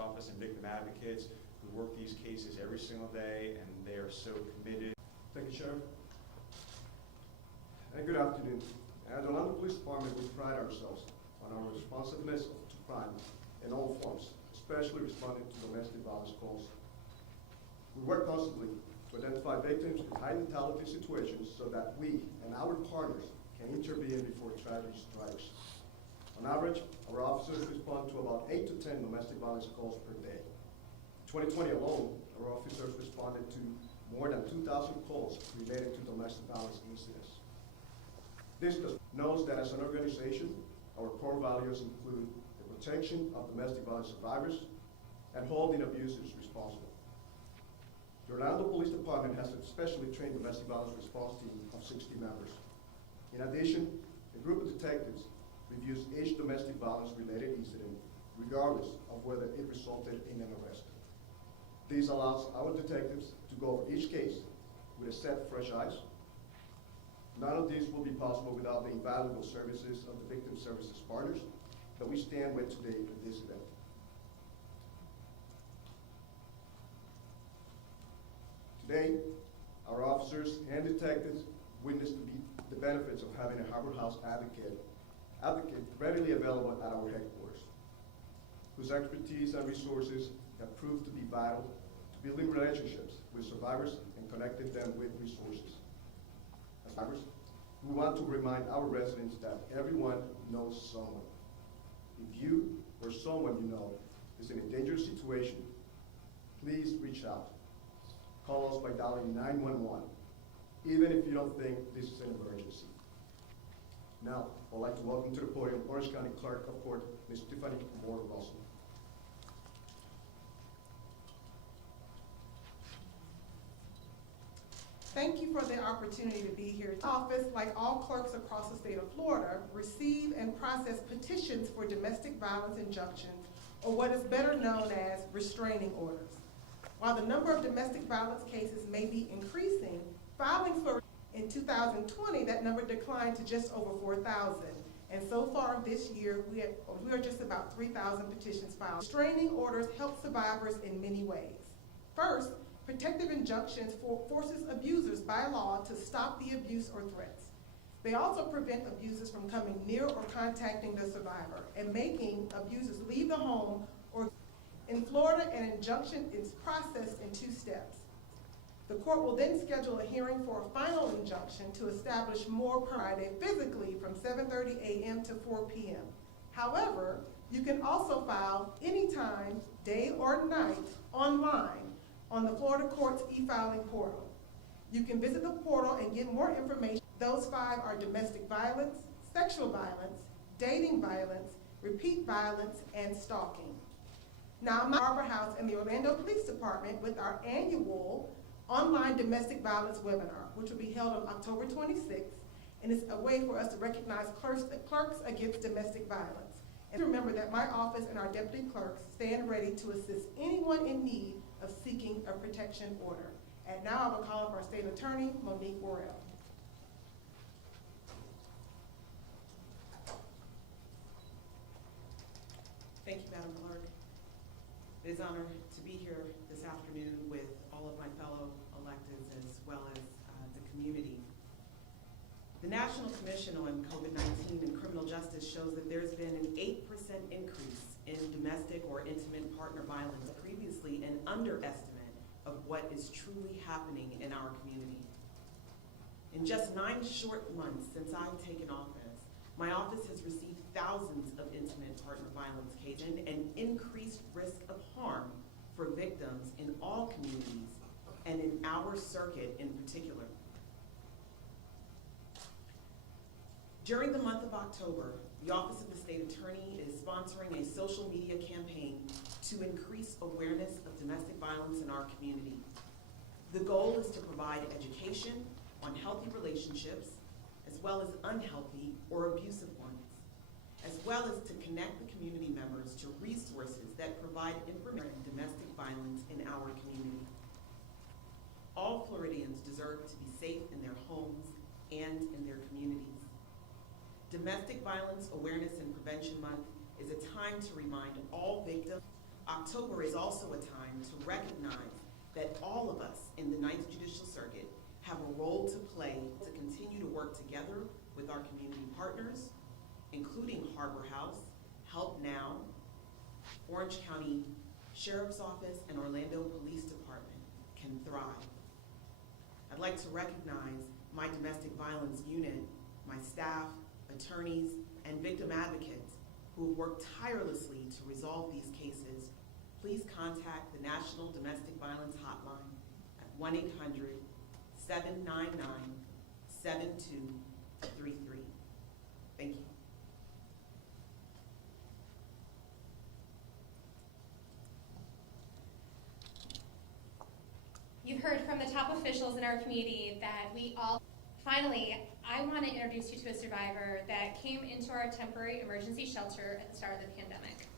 Office and victim advocates who work these cases every single day, and they are so committed. Thank you, Sheriff. And good afternoon. At the Orlando Police Department, we pride ourselves on our responsiveness to crime in all forms, especially responding to domestic violence calls. We work constantly to identify victims in high lethality situations so that we and our partners can intervene before tragedy strikes. On average, our officers respond to about 8 to 10 domestic violence calls per day. In 2020 alone, our officers responded to more than 2,000 calls related to domestic violence incidents. This knows that as an organization, our core values include the protection of domestic violence survivors and holding abusers responsible. The Orlando Police Department has a specially trained domestic violence response team of 60 members. In addition, a group of detectives reviews each domestic violence related incident regardless of whether it resulted in an arrest. This allows our detectives to go over each case with a set of fresh eyes. None of this will be possible without the invaluable services of the victim services partners that we stand with today at this event. Today, our officers and detectives witness the benefits of having a Harbor House advocate readily available at our headquarters, whose expertise and resources have proved to be vital to building relationships with survivors and connecting them with resources. As survivors, we want to remind our residents that everyone knows someone. If you or someone you know is in a dangerous situation, please reach out. Call us by dialing 911, even if you don't think this is an emergency. Now, I'd like to welcome to the podium Orange County Clerk of Court, Ms. Tiffany Moore-Russell. Thank you for the opportunity to be here. The office, like all clerks across the state of Florida, receive and process petitions for domestic violence injunctions, or what is better known as restraining orders. While the number of domestic violence cases may be increasing, filings for in 2020, that number declined to just over 4,000. And so far this year, we are just about 3,000 petitions filed. Restraining orders help survivors in many ways. First, protective injunctions forces abusers by law to stop the abuse or threats. They also prevent abusers from coming near or contacting the survivor and making abusers leave the home. Or in Florida, an injunction is processed in 2 steps. The court will then schedule a hearing for a final injunction to establish more Friday physically from 7:30 a.m. to 4 p.m. However, you can also file anytime, day or night, online on the Florida Court's e-filing portal. You can visit the portal and get more information. Those 5 are domestic violence, sexual violence, dating violence, repeat violence, and stalking. Now, I'm at Harbor House and the Orlando Police Department with our annual online domestic violence webinar, which will be held on October 26th, and it's a way for us to recognize clerks against domestic violence. And remember that my office and our deputy clerks stand ready to assist anyone in need of seeking a protection order. And now I will call up our state attorney, Monique Worrell. Thank you, Madam Clerk. It is an honor to be here this afternoon with all of my fellow electeds as well as the community. The National Commission on COVID-19 and Criminal Justice shows that there's been an 8% increase in domestic or intimate partner violence, previously an underestimate of what is truly happening in our community. In just 9 short months since I've taken office, my office has received thousands of intimate partner violence cases and increased risk of harm for victims in all communities and in our circuit in particular. During the month of October, the Office of the State Attorney is sponsoring a social media campaign to increase awareness of domestic violence in our community. The goal is to provide education on healthy relationships as well as unhealthy or abusive ones, as well as to connect the community members to resources that provide information on domestic violence in our community. All Floridians deserve to be safe in their homes and in their communities. Domestic Violence Awareness and Prevention Month is a time to remind all victims October is also a time to recognize that all of us in the Ninth Judicial Circuit have a role to play to continue to work together with our community partners, including Harbor House, Help Now, Orange County Sheriff's Office, and Orlando Police Department can thrive. I'd like to recognize my domestic violence unit, my staff, attorneys, and victim advocates who have worked tirelessly to resolve these cases. Please contact the National Domestic Violence Hotline at 1-800-799-7233. Thank you. You've heard from the top officials in our community that we all, finally, I want to introduce you to a survivor that came into our temporary emergency shelter at the start of the pandemic.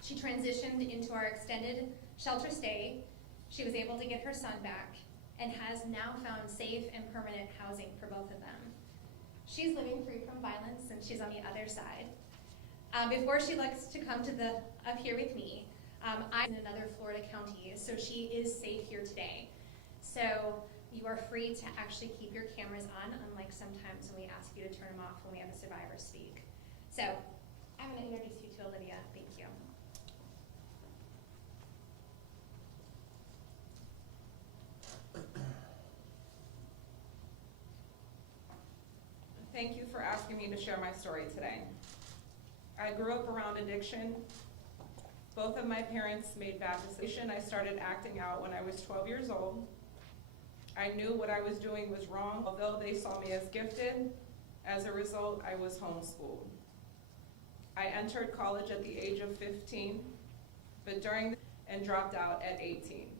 She transitioned into our extended shelter stay. She was able to get her son back and has now found safe and permanent housing for both of them. She's living free from violence and she's on the other side. Before she likes to come to up here with me, I'm in another Florida county, so she is safe here today. So you are free to actually keep your cameras on, unlike sometimes when we ask you to turn them off when we have a survivor speak. So I'm going to introduce you to Olivia. Thank you. Thank you for asking me to share my story today. I grew up around addiction. Both of my parents made bad decisions. I started acting out when I was 12 years old. I knew what I was doing was wrong, although they saw me as gifted. As a result, I was homeschooled. I entered college at the age of 15, but and dropped out at 18.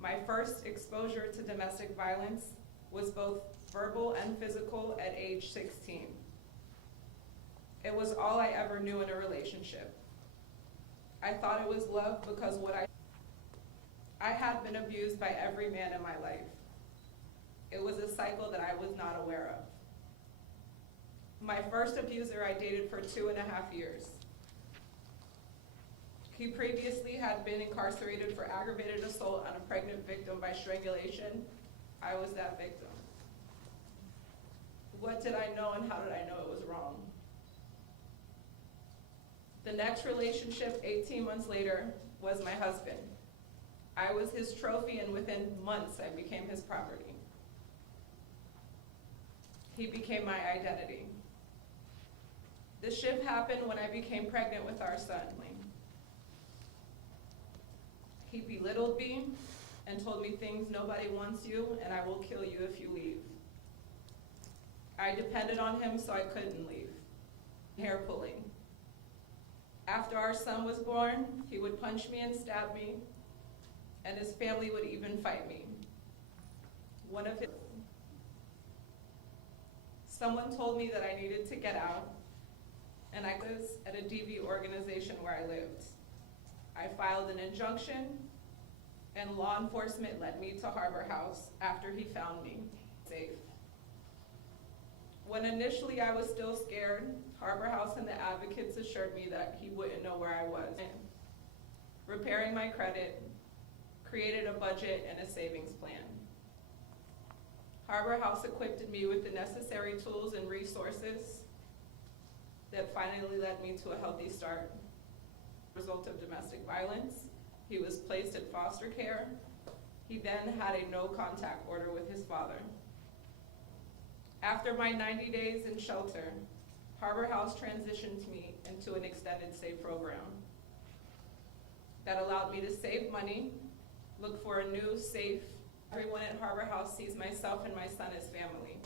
My first exposure to domestic violence was both verbal and physical at age 16. It was all I ever knew in a relationship. I thought it was love because I had been abused by every man in my life. It was a cycle that I was not aware of. My first abuser I dated for 2.5 years. He previously had been incarcerated for aggravated assault on a pregnant victim by strangulation. I was that victim. What did I know and how did I know it was wrong? The next relationship, 18 months later, was my husband. I was his trophy, and within months I became his property. He became my identity. The shift happened when I became pregnant with our son. He belittled me and told me things: nobody wants you and I will kill you if you leave. I depended on him, so I couldn't leave. Hair pulling. After our son was born, he would punch me and stab me, and his family would even fight me. Someone told me that I needed to get out, and I was at a DV organization where I lived. I filed an injunction, and law enforcement led me to Harbor House after he found me safe. When initially I was still scared, Harbor House and the advocates assured me that he wouldn't know where I was. Repairing my credit, created a budget and a savings plan. Harbor House equipped me with the necessary tools and resources that finally led me to a healthy start. Result of domestic violence, he was placed in foster care. He then had a no contact order with his father. After my 90 days in shelter, Harbor House transitioned me into an extended stay program that allowed me to save money, look for a new, safe. Everyone at Harbor House sees myself and my son as family.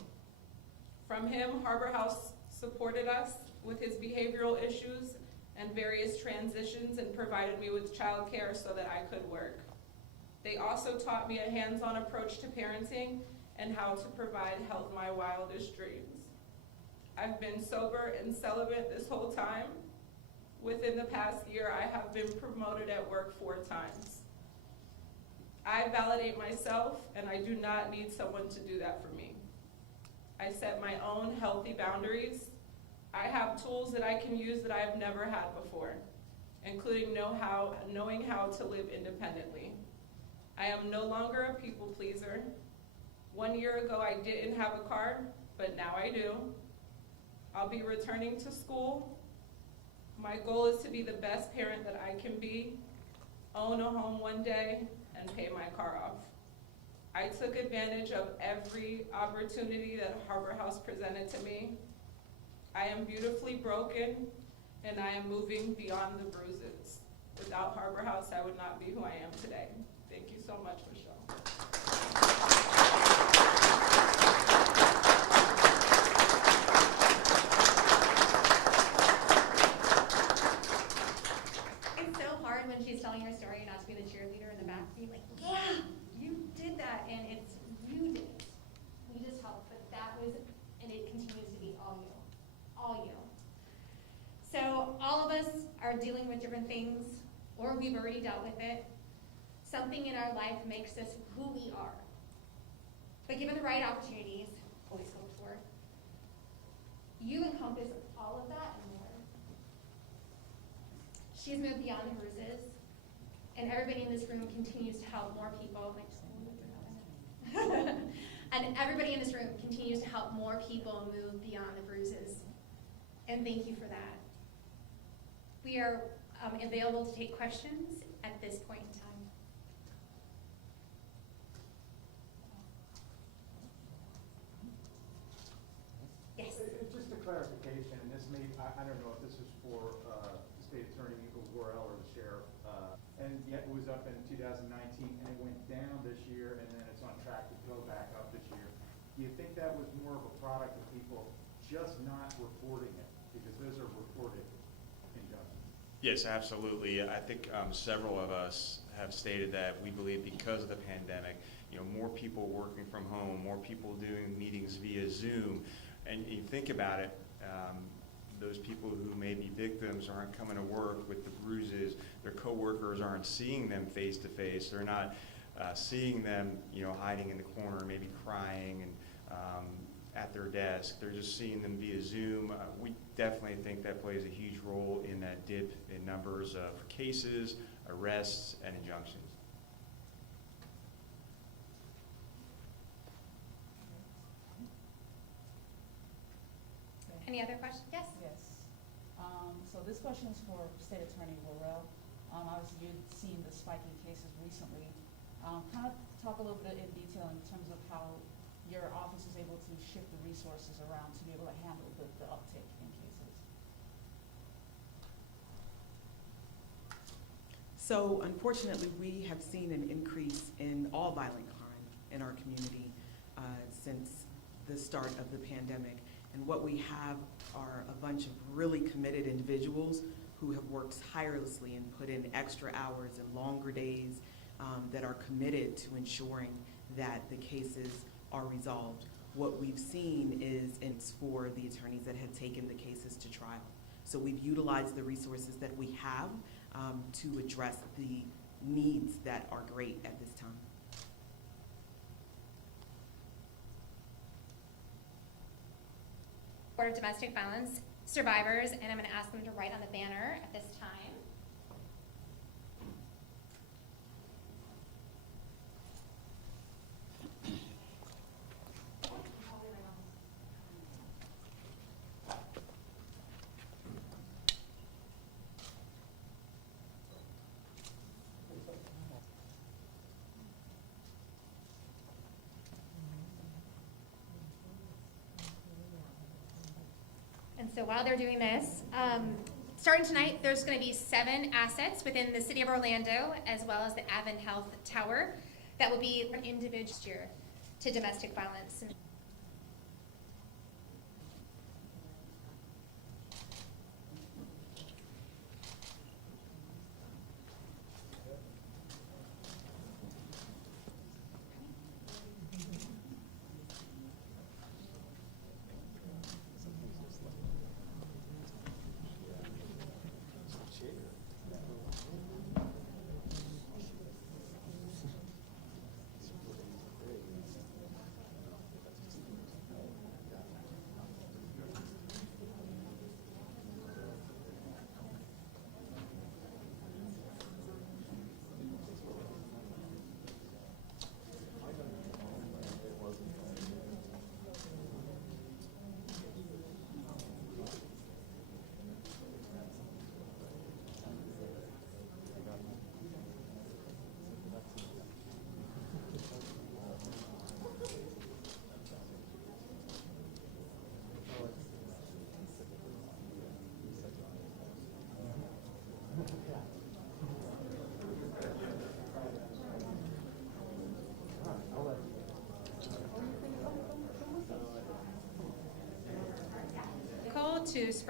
From him, Harbor House supported us with his behavioral issues and various transitions and provided me with childcare so that I could work. They also taught me a hands-on approach to parenting and how to provide health my wildest dreams. I've been sober and celibate this whole time. Within the past year, I have been promoted at work 4 times. I validate myself, and I do not need someone to do that for me. I set my own healthy boundaries. I have tools that I can use that I have never had before. including knowing how to live independently. I am no longer a people pleaser. 1 year ago, I didn't have a car, but now I do. I'll be returning to school. My goal is to be the best parent that I can be, own a home one day, and pay my car off. I took advantage of every opportunity that Harbor House presented to me. I am beautifully broken, and I am moving beyond the bruises. Without Harbor House, I would not be who I am today. Thank you so much, Michelle. It's so hard when she's telling her story not to be the cheerleader in the back, be like, yeah, you did that, and it's, you did it. We just helped, but that was, and it continues to be all you, all you. So all of us are dealing with different things, or we've already dealt with it. Something in our life makes us who we are. But given the right opportunities, always hoped for, you encompass all of that and more. She's moved beyond the bruises, and everybody in this room continues to help more people. And everybody in this room continues to help more people move beyond the bruises. And thank you for that. We are available to take questions at this point in time. Yes. Just a clarification, and this may, I don't know if this is for the state attorney or the sheriff, and yet it was up in 2019, and it went down this year, and then it's on track to go back up this year. Do you think that was more of a product of people just not reporting it? Because those are reported injunctions. Yes, absolutely. I think several of us have stated that we believe because of the pandemic, more people working from home, more people doing meetings via Zoom, and you think about it, those people who may be victims aren't coming to work with the bruises. Their coworkers aren't seeing them face to face. They're not seeing them, hiding in the corner, maybe crying and at their desk. They're just seeing them via Zoom. We definitely think that plays a huge role in that dip in numbers of cases, arrests, and injunctions. Any other questions? Yes? Yes. So this question is for State Attorney Worrell. Obviously, you've seen the spike in cases recently. Kind of talk a little bit in detail in terms of how your office is able to shift the resources around to be able to handle the uptick in cases. So unfortunately, we have seen an increase in all violent crime in our community since the start of the pandemic. And what we have are a bunch of really committed individuals who have worked tirelessly and put in extra hours and longer days that are committed to ensuring that the cases are resolved. What we've seen is for the attorneys that have taken the cases to trial. So we've utilized the resources that we have to address the needs that are great at this time. For domestic violence survivors, and I'm going to ask them to write on the banner at this time. And so while they're doing this, starting tonight, there's going to be 7 assets within the city of Orlando, as well as the Advent Health Tower, that will be an individual to domestic violence. to spread